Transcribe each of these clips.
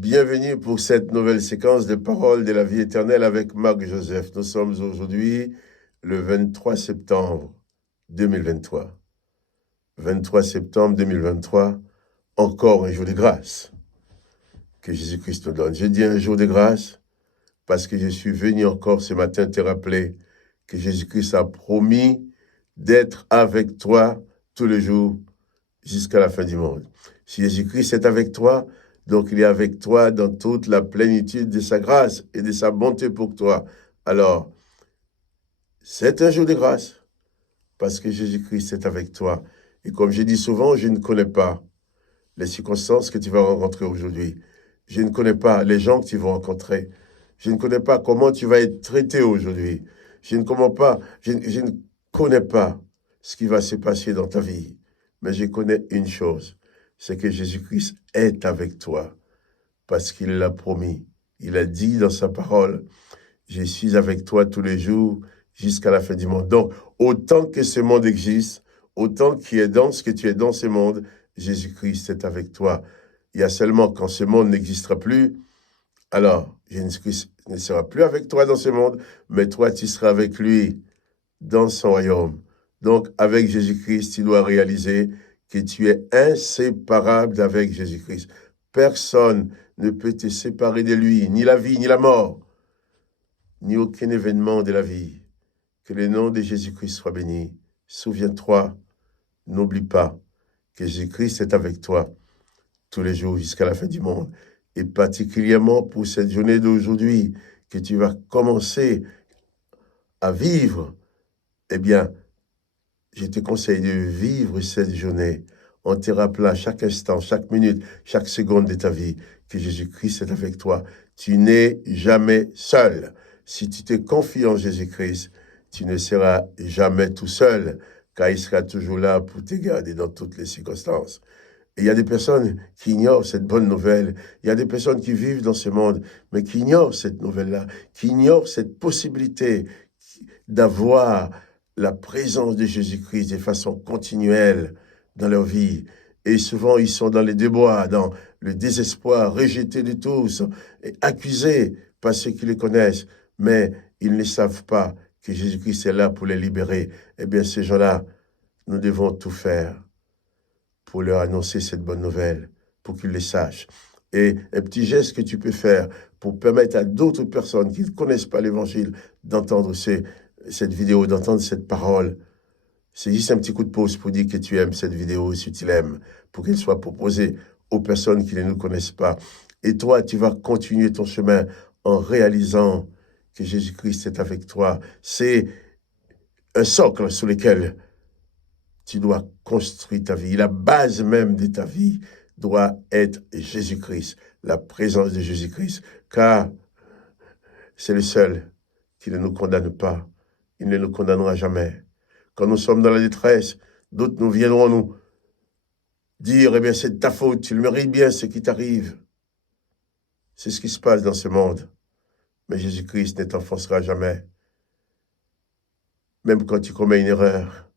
Bienvenue pour cette nouvelle séquence de paroles de la vie éternelle avec Marc Joseph. Nous sommes aujourd'hui le 23 septembre 2023. 23 septembre 2023, encore un jour de grâce que Jésus-Christ nous donne. Je dis un jour de grâce parce que je suis venu encore ce matin te rappeler que Jésus-Christ a promis d'être avec toi tous les jours jusqu'à la fin du monde. Si Jésus-Christ est avec toi, donc il est avec toi dans toute la plénitude de sa grâce et de sa bonté pour toi. Alors, c'est un jour de grâce parce que Jésus-Christ est avec toi. Et comme je dis souvent, je ne connais pas les circonstances que tu vas rencontrer aujourd'hui. Je ne connais pas les gens que tu vas rencontrer. Je ne connais pas comment tu vas être traité aujourd'hui. Je ne connais pas ce qui va se passer dans ta vie. Mais je connais une chose, c'est que Jésus-Christ est avec toi parce qu'il l'a promis. Il a dit dans sa parole, je suis avec toi tous les jours jusqu'à la fin du monde. Donc, autant que ce monde existe, autant qu'il est dans ce que tu es dans ce monde, Jésus-Christ est avec toi. Il y a seulement quand ce monde n'existera plus, alors Jésus-Christ ne sera plus avec toi dans ce monde, mais toi, tu seras avec lui dans son royaume. Donc, avec Jésus-Christ, tu dois réaliser que tu es inséparable d'avec Jésus-Christ. Personne ne peut te séparer de lui, ni la vie, ni la mort, ni aucun événement de la vie. Que le nom de Jésus-Christ soit béni. Souviens-toi, n'oublie pas que Jésus-Christ est avec toi tous les jours jusqu'à la fin du monde. Et particulièrement pour cette journée d'aujourd'hui que tu vas commencer à vivre, eh bien, je te conseille de vivre cette journée en te rappelant chaque instant, chaque minute, chaque seconde de ta vie que Jésus-Christ est avec toi. Tu n'es jamais seul. Si tu te confies en Jésus-Christ, tu ne seras jamais tout seul, car il sera toujours là pour te garder dans toutes les circonstances. Et il y a des personnes qui ignorent cette bonne nouvelle. Il y a des personnes qui vivent dans ce monde, mais qui ignorent cette nouvelle-là, qui ignorent cette possibilité d'avoir la présence de Jésus-Christ de façon continuelle dans leur vie. Et souvent, ils sont dans les déboires, dans le désespoir, rejetés de tous, et accusés par ceux qui les connaissent, mais ils ne savent pas que Jésus-Christ est là pour les libérer. Eh bien, ces gens-là, nous devons tout faire pour leur annoncer cette bonne nouvelle, pour qu'ils les sachent. Et un petit geste que tu peux faire pour permettre à d'autres personnes qui ne connaissent pas l'Évangile d'entendre cette vidéo, d'entendre cette parole, c'est juste un petit coup de pause pour dire que tu aimes cette vidéo, si tu l'aimes, pour qu'elle soit proposée aux personnes qui ne nous connaissent pas. Et toi, tu vas continuer ton chemin en réalisant que Jésus-Christ est avec toi. C'est un socle sur lequel tu dois construire ta vie. La base même de ta vie doit être Jésus-Christ, la présence de Jésus-Christ, car c'est le seul qui ne nous condamne pas. Il ne nous condamnera jamais. Quand nous sommes dans la détresse, d'autres nous viendront nous dire, eh bien, c'est de ta faute, tu le mérites bien ce qui t'arrive. C'est ce qui se passe dans ce monde. Mais Jésus-Christ ne t'enfoncera jamais. Même quand tu commets une erreur,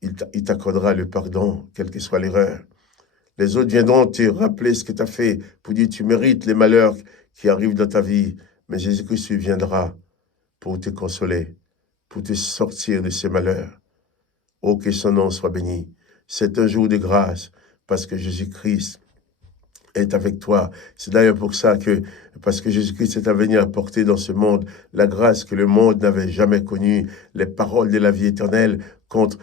il t'accordera le pardon, quelle que soit l'erreur. Les autres viendront te rappeler ce que tu as fait pour dire tu mérites les malheurs qui arrivent dans ta vie. Mais Jésus-Christ viendra pour te consoler, pour te sortir de ces malheurs. Oh, que son nom soit béni. C'est un jour de grâce parce que Jésus-Christ est avec toi. C'est d'ailleurs pour ça que, parce que Jésus-Christ est venu apporter dans ce monde la grâce que le monde n'avait jamais connue, les paroles de la vie éternelle contre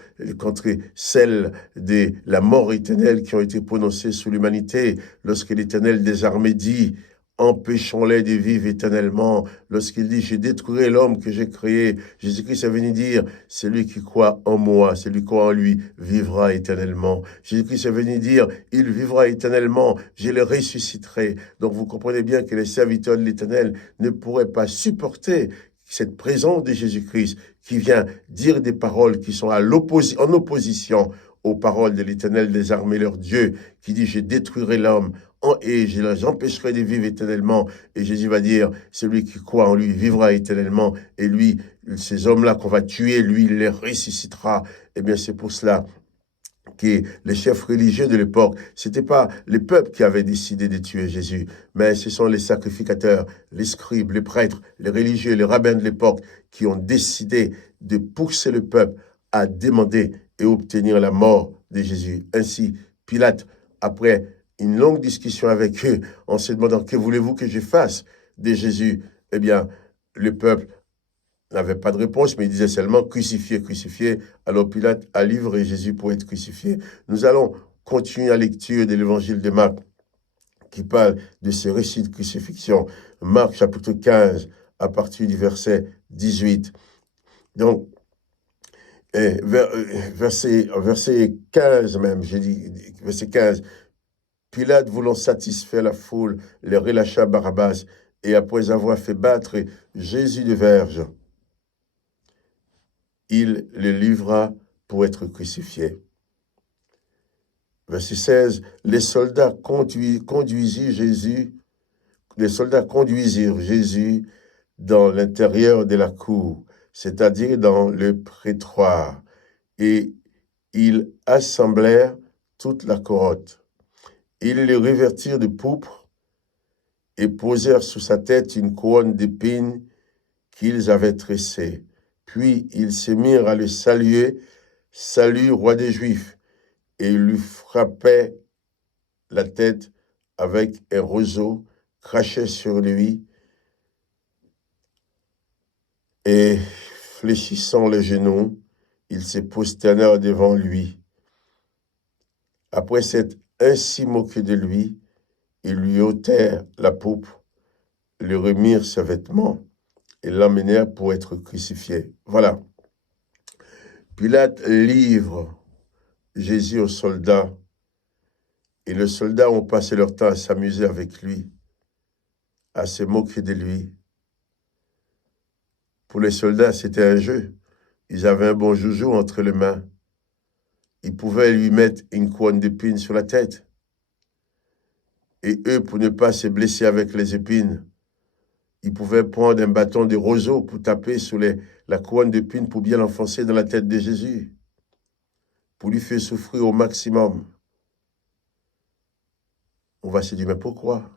celles de la mort éternelle qui ont été prononcées sur l'humanité lorsque l'Éternel des armées dit empêchons-les de vivre éternellement. Lorsqu'il dit, je détruirai l'homme que j'ai créé, Jésus-Christ est venu dire, celui qui croit en moi, celui qui croit en lui, vivra éternellement. Jésus-Christ est venu dire, il vivra éternellement, je le ressusciterai. Donc vous comprenez bien que les serviteurs de l'Éternel ne pourraient pas supporter cette présence de Jésus-Christ qui vient dire des paroles qui sont en opposition aux paroles de l'Éternel des armées, leur Dieu, qui dit, je détruirai l'homme et je les empêcherai de vivre éternellement. Et Jésus va dire, celui qui croit en lui vivra éternellement. Et lui, ces hommes-là qu'on va tuer, lui, il les ressuscitera. Eh bien, c'est pour cela qui les chefs religieux de l'époque, c'était pas les peuples qui avaient décidé de tuer Jésus, mais ce sont les sacrificateurs, les scribes, les prêtres, les religieux, les rabbins de l'époque qui ont décidé de pousser le peuple à demander et obtenir la mort de Jésus. Ainsi, Pilate, après une longue discussion avec eux, en se demandant que voulez-vous que je fasse de Jésus, eh bien, le peuple n'avait pas de réponse, mais il disait seulement crucifié, crucifié. Alors Pilate a livré Jésus pour être crucifié. Nous allons continuer la lecture de l'évangile de Marc, qui parle de ces récits de crucifixion. Marc chapitre 15, à partir du verset 18. Donc, verset 15 même, j'ai dit, verset 15. Pilate, voulant satisfaire la foule, les relâcha Barabbas, et après avoir fait battre Jésus de verge, il le livra pour être crucifié. Verset 16, les soldats conduisirent Jésus dans l'intérieur de la cour, c'est-à-dire dans le prétoire, et ils assemblèrent toute la cohorte. Ils le revêtirent de pourpre et posèrent sous sa tête une couronne d'épines qu'ils avaient tressée. Puis ils se mirent à le saluer, « Salut, roi des Juifs !» et ils lui frappaient la tête avec un roseau, crachaient sur lui, et fléchissant les genoux, ils se prosternèrent devant lui. Après s'être ainsi moqué de lui, ils lui ôtèrent la pourpre, lui remirent ses vêtements et l'emmenèrent pour être crucifié. Voilà. Pilate livre Jésus aux soldats, et les soldats ont passé leur temps à s'amuser avec lui, à se moquer de lui. Pour les soldats, c'était un jeu. Ils avaient un bon joujou entre les mains. Ils pouvaient lui mettre une couronne d'épines sur la tête. Et eux, pour ne pas se blesser avec les épines, ils pouvaient prendre un bâton de roseau pour taper sur la couronne d'épines pour bien l'enfoncer dans la tête de Jésus, pour lui faire souffrir au maximum. On va se dire, mais pourquoi?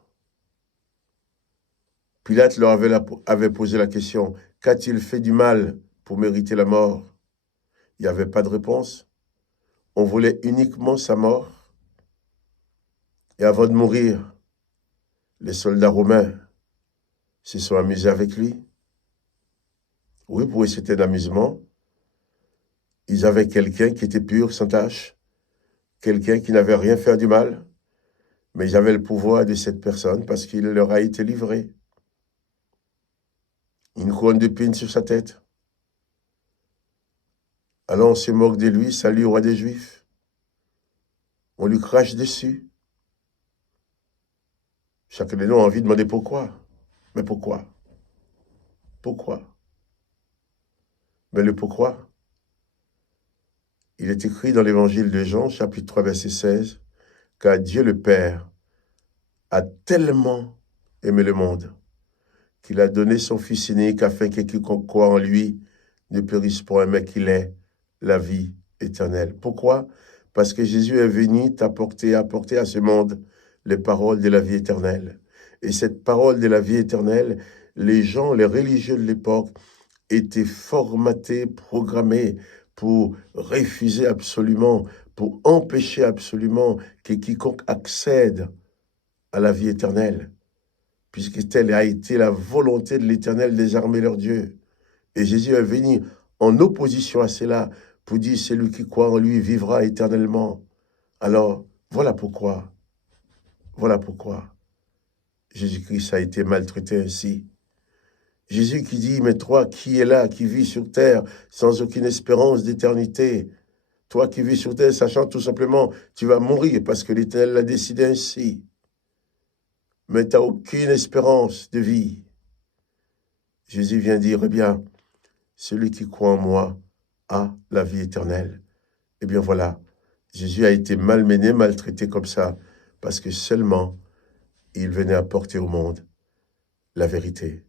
Pilate leur avait posé la question, qu'a-t-il fait du mal pour mériter la mort? Il n'y avait pas de réponse. On voulait uniquement sa mort. Et avant de mourir, les soldats romains se sont amusés avec lui. Oui, pour eux, c'était un amusement. Ils avaient quelqu'un qui était pur, sans tache, quelqu'un qui n'avait rien fait du mal, mais ils avaient le pouvoir de cette personne parce qu'il leur a été livré. Une couronne d'épines sur sa tête. Alors on se moque de lui, salut roi des Juifs. On lui crache dessus. Chacun de nous a envie de demander pourquoi. Mais pourquoi? Pourquoi? Mais le pourquoi, il est écrit dans l'évangile de Jean, chapitre 3, verset 16, car Dieu le Père a tellement aimé le monde qu'il a donné son Fils unique afin que quiconque croit en lui ne périsse point, mais qu'il ait la vie éternelle. Pourquoi? Parce que Jésus est venu apporter à ce monde les paroles de la vie éternelle. Et cette parole de la vie éternelle, les gens, les religieux de l'époque, étaient formatés, programmés pour refuser absolument, pour empêcher absolument que quiconque accède à la vie éternelle, puisque telle a été la volonté de l'Éternel des armées, leur Dieu. Et Jésus est venu en opposition à cela pour dire, celui qui croit en lui vivra éternellement. Alors, voilà pourquoi Jésus-Christ a été maltraité ainsi. Jésus qui dit, mais toi qui es là, qui vis sur terre sans aucune espérance d'éternité, toi qui vis sur terre sachant tout simplement tu vas mourir parce que l'Éternel l'a décidé ainsi, mais tu n'as aucune espérance de vie. Jésus vient dire, eh bien, celui qui croit en moi a la vie éternelle. Eh bien voilà, Jésus a été malmené, maltraité comme ça, parce que seulement il venait apporter au monde la vérité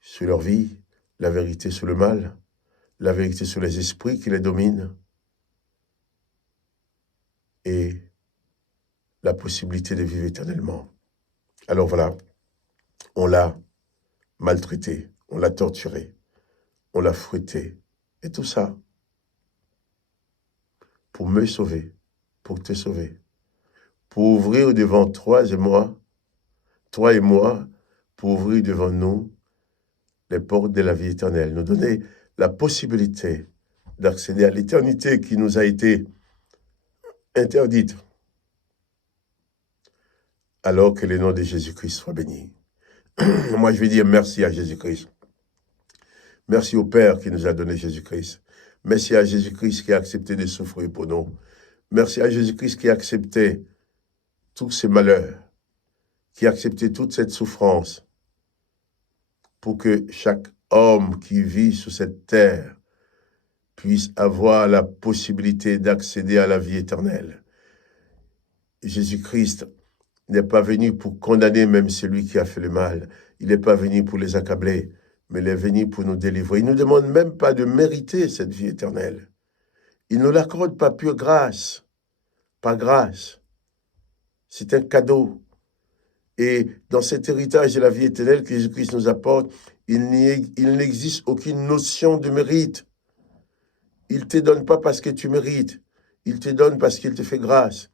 sur leur vie, la vérité sur le mal, la vérité sur les esprits qui les dominent. et la possibilité de vivre éternellement. Alors voilà, on l'a maltraité, on l'a torturé, on l'a fouetté, et tout ça pour me sauver, pour te sauver, pour ouvrir devant toi et moi, pour ouvrir devant nous les portes de la vie éternelle, nous donner la possibilité d'accéder à l'éternité qui nous a été interdite, alors que le nom de Jésus-Christ soit béni. Moi, je vais dire merci à Jésus-Christ. Merci au Père qui nous a donné Jésus-Christ. Merci à Jésus-Christ qui a accepté de souffrir pour nous. Merci à Jésus-Christ qui a accepté tous ces malheurs, qui a accepté toute cette souffrance pour que chaque homme qui vit sur cette terre puisse avoir la possibilité d'accéder à la vie éternelle. Jésus-Christ n'est pas venu pour condamner même celui qui a fait le mal. Il n'est pas venu pour les accabler, mais il est venu pour nous délivrer. Il ne nous demande même pas de mériter cette vie éternelle. Il ne l'accorde pas pure grâce, pas grâce. C'est un cadeau. Et dans cet héritage de la vie éternelle que Jésus-Christ nous apporte, il n'existe aucune notion de mérite. Il ne te donne pas parce que tu mérites. Il te donne parce qu'il te fait grâce.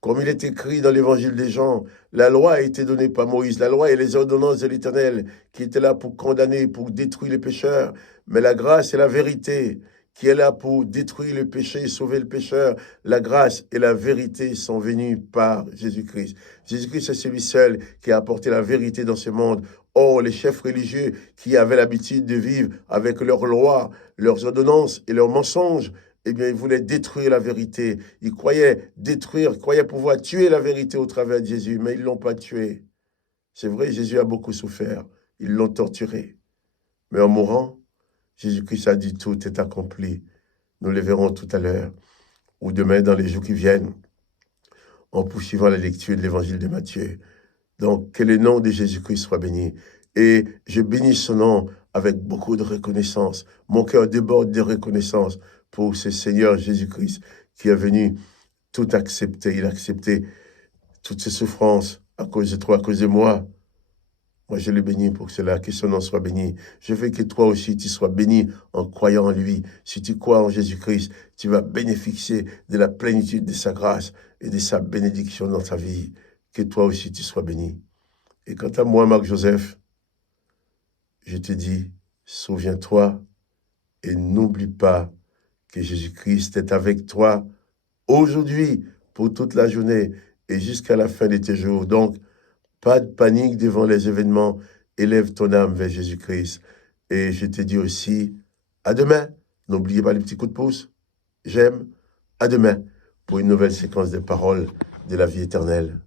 Comme il est écrit dans l'évangile des Jean, la loi a été donnée par Moïse. La loi et les ordonnances de l'Éternel qui étaient là pour condamner, pour détruire les pécheurs. Mais la grâce et la vérité qui est là pour détruire le péché et sauver le pécheur. La grâce et la vérité sont venues par Jésus-Christ. Jésus-Christ est celui seul qui a apporté la vérité dans ce monde. Or, les chefs religieux qui avaient l'habitude de vivre avec leurs lois, leurs ordonnances et leurs mensonges, eh bien, ils voulaient détruire la vérité. Ils croyaient détruire, ils croyaient pouvoir tuer la vérité au travers de Jésus, mais ils ne l'ont pas tué. C'est vrai, Jésus a beaucoup souffert. Ils l'ont torturé. Mais en mourant, Jésus-Christ a dit tout est accompli. Nous le verrons tout à l'heure, ou demain dans les jours qui viennent, en poursuivant la lecture de l'évangile de Matthieu. Donc, que le nom de Jésus-Christ soit béni. Et je bénis son nom avec beaucoup de reconnaissance. Mon cœur déborde de reconnaissance pour ce Seigneur Jésus-Christ qui est venu tout accepter. Il a accepté toutes ses souffrances à cause de toi, à cause de moi. Moi, je le bénis pour cela, que son nom soit béni. Je veux que toi aussi, tu sois béni en croyant en lui. Si tu crois en Jésus-Christ, tu vas bénéficier de la plénitude de sa grâce et de sa bénédiction dans ta vie. Que toi aussi, tu sois béni. Et quant à moi, Marc-Joseph, je te dis, souviens-toi et n'oublie pas que Jésus-Christ est avec toi aujourd'hui, pour toute la journée et jusqu'à la fin de tes jours. Donc, pas de panique devant les événements. Élève ton âme vers Jésus-Christ. Et je te dis aussi, à demain. N'oubliez pas les petits coups de pouce. J'aime. À demain pour une nouvelle séquence de paroles de la vie éternelle.